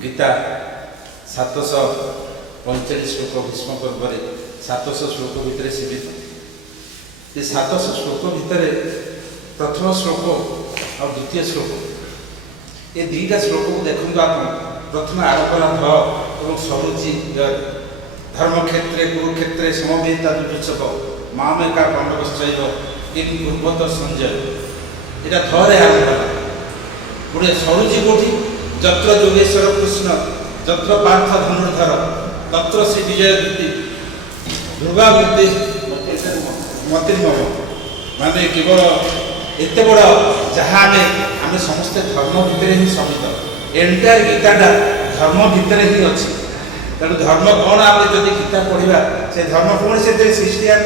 गीता 745 श्लोक भीष्म पर्व 700 श्लोक भितर सीमित। ये 700 श्लोक भितर प्रथम श्लोक और द्वितीय श्लोक ये दुईटा श्लोक को देखो आप। प्रथम आरंभ और सरुचि धर्म क्षेत्रे कुरुक्षेत्रे समवेता दुर्चक मामेका पांडवश्चैव किं कुर्वत संजय। यहाँ धरे आरंभ गोटे सरुचि कौटी जत्र योगेश्वर कृष्ण जत्र पार्थ धनुर्धर तत्र श्री विजय दूती ध्रुवा वृत्ति मतिर्मम। माने केवल एत बड़ जहाँ आम समस्ते धर्म भितर ही समित। एंटायर गीताटा धर्म भितर ही अच्छी। तेणु धर्म कौन आम जो गीता पढ़ा से धर्म कौन से ख्रीस्टियान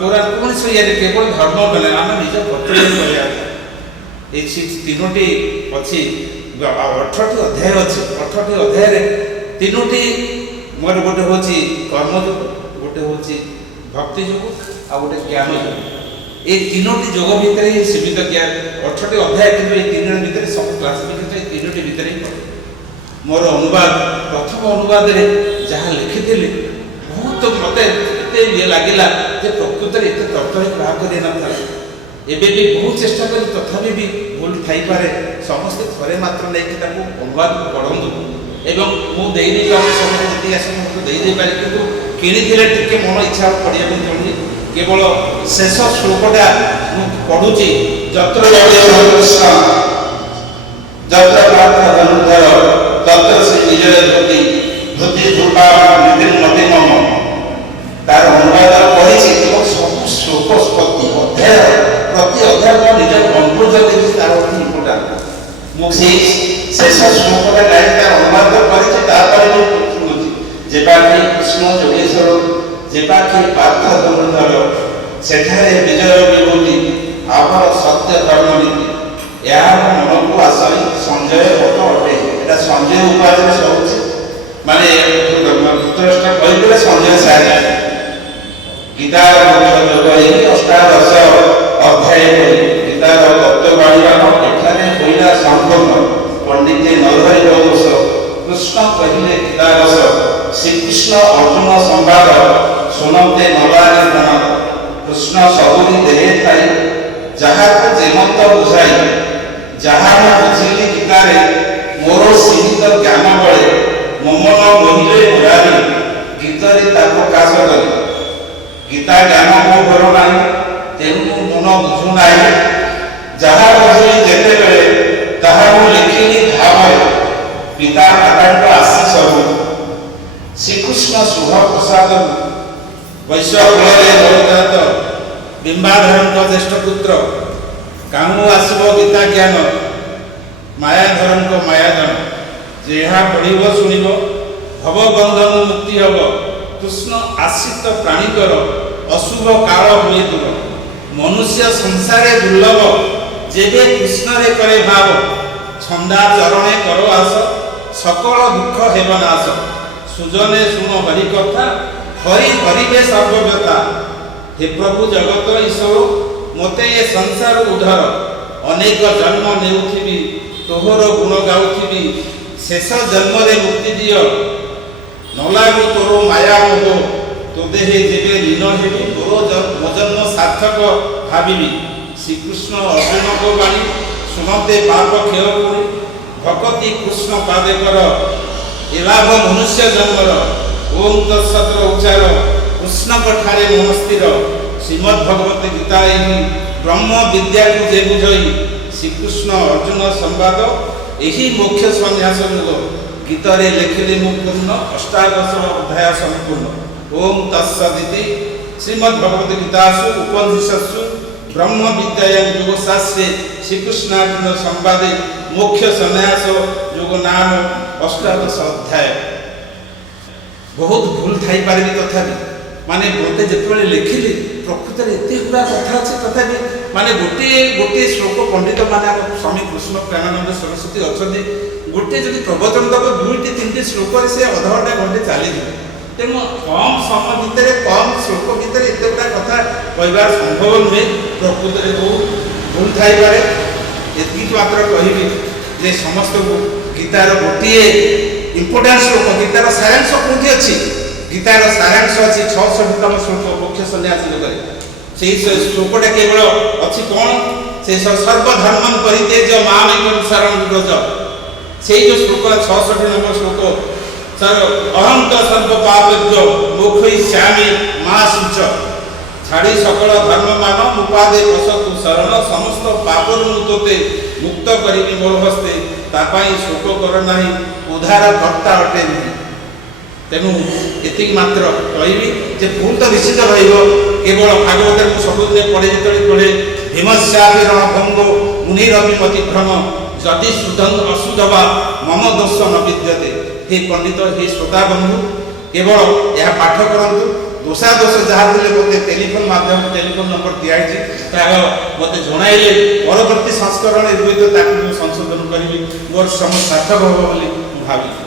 कोरान कौन से केवल धर्म बेले आम निज कर्तव्य ये तीनोटी अच्छी 18टी अध्याय अच्छी। 18टी अध्याय तीनोटी मोर गोटे हूँ कर्मयोग गोटे हूँ भक्ति योग आ गोटे ज्ञान योग। ये तीनोटी योग भितर ही सीमित ज्ञान 18टी अध्याय कि तीन भितर सब क्लासिफिकेशन ये तीनोटी भितर ही पड़े। मोर अनुवाद प्रथम अनुवाद जहाँ लिखी बहुत मत ये लगिला प्रकृत में एत तत्व प्रयोग कर एबे भी बहुत चेष्टा करी तथापि भी भूल थाईपे। समस्ते थरे मात्र नहीं अनुवाद पढ़ू एवं मुझे समझे पारे कि किणी टे मन इच्छा पढ़ा चाहूँगी। केवल शेष श्लोकटा पढ़ुची जत्र कृष्ण जत्र पार्थ धनुर्धर तत्र श्री विजय धृति धृति ध्रुवा मति मम। तार अनुवाद पढ़ी सब श्लोक प्रति अध्याय निज कंक्लूजन देखी तार इम्पोर्टाट मुझे शेष श्लोकटा गाई तार अनुवाद जेपाठी कृष्ण योगेश्वर जेपाठी पार्थ धनुर्धर सेठारे विजय विभूति आवर सत्य धर्म नीति यार मन को आसई संजय मत अटे। यहाँ संजय उपाधि सब माने धृतराष्ट्र कही संजय सारे गीतार मुख्य योग यही अष्टादश अध्याय गीतार तत्ववाणी एठारे होइला संपूर्ण पंडित नरहरि दोष कृष्ण कहले गीतारस श्रीकृष्ण अर्जुन संवाद सुनते नलागे प्रणव कृष्ण सबुरी देहे थाई जहाँ को जेमत बुझाई जहाँ बुझिली गीतारे मोर सीमित ज्ञान बड़े ममन मोहिले मुरारी गीतरे प्रकाश करे। गीता ज्ञान मो घर ना तेणु मन बुझु ना जहाँ बुझिली जेते बेले ताहा लिखिली भाव पिता माता आशीष श्रीकृष्ण शुभ प्रसाद वैश्वकुल बिंबाधर ज्येष्ठ पुत्र कामु आसब गीता ज्ञान मायाधर मायाजन जहा पढ़व शुणव भवबंधन मुक्ति हम कृष्ण आश्रित प्राणीकर अशुभ काल हुए दूर मनुष्य संसारे दुर्लभ जेबे कृष्ण रे करे भाव छंदा चरणे करो आस सकल दुख हेब नाश सुजने शुण हरि कथा हरि करिबे सर्वव्यथा। हे प्रभु जगत ईश्वर मते ये संसार उधर अनेक जन्म नेउथिबी तोहर गुण गाउथिबी शेष जन्म रे मुक्ति दिय न लागु तोर माया मोह तो देहे जेबे लीन हेबी तोर जन्म सार्थक भाबिबी। श्रीकृष्ण अर्जुन को बाणी सुनते पाप क्षय पुरी भक्ति कृष्ण पादे कर एलाभ मनुष्य जन्मर ओम तत्सत्र उच्चार कृष्ण कठारे मन स्थिर श्रीमद् भगवत गीता ब्रह्म विद्या को जे बुझई श्रीकृष्ण अर्जुन संवाद यही मोक्ष संन्यास योग गीतरे लिखिले मुपूर्ण अष्टादश अध्याय संपूर्ण। ओम तत्सदिति श्रीमद् भगवत गीतासु उपनिषत्सु ब्रह्म विद्यायां योगशास्त्रे श्रीकृष्णार्जुन संवादे मोक्ष संन्यास योग नाम अष्टादश अध्याय। बहुत भूल थाई पारे तथापि माने मत जो लिखिली प्रकृत में एत गुड़ा कथा अच्छे तथापि माने गोटे गोटे श्लोक पंडित माने स्वामी कृष्ण प्रेमानंद सरस्वती अच्छा गोटे जब प्रवचन दब 2-3 श्लोक से अध घंटा घंटे चली तेणु कम समय भितर कम श्लोक भितर एत गुड़ा कथा कहबार संभव नुहे। प्रकृत में बहुत भूल थाई पारे। एति मात्र कहबी जे समस्त को गीतार गोटे इंपोर्टां श्लोक गीतार सारांश कौटी अच्छी गीतार सारांश अच्छी 66तम श्लोक मुख्य सन्यासी से श्लोकटा केवल अच्छी कौन से सर्वधर्म परित्यज मामेकं शरणं व्रज से जो श्लोक 66 नंबर श्लोक सर अहं तो सर्व पापेभ्यो मोक्षयिष्यामि मा शुच छाड़ी सकल धर्म मान उपादे पशतु शरण समस्त पापर मुते मुक्त करी मोर हस्ते तापाई शोक कर नहीं उधार कर्ता अटे तेणु एति मात्र कहबी जे भूल तो निश्चित केवल भागवत को सबुदिन पढ़े जो पढ़े भीमस्याभिरण भंगो मुनिरभिमति भ्रम जदि शुद्धं अशुद्धवा मम दोष न विद्यते। हे पंडित हे श्रोता बंधु केवल यह पाठ करंतु दोषा दोष जहाँ मत टेलीफोन माध्यम टेलीफोन नंबर दिखाई मत जन परवर्ती संस्करण संशोधन करी मोर श्रम सार्थक हम भावी।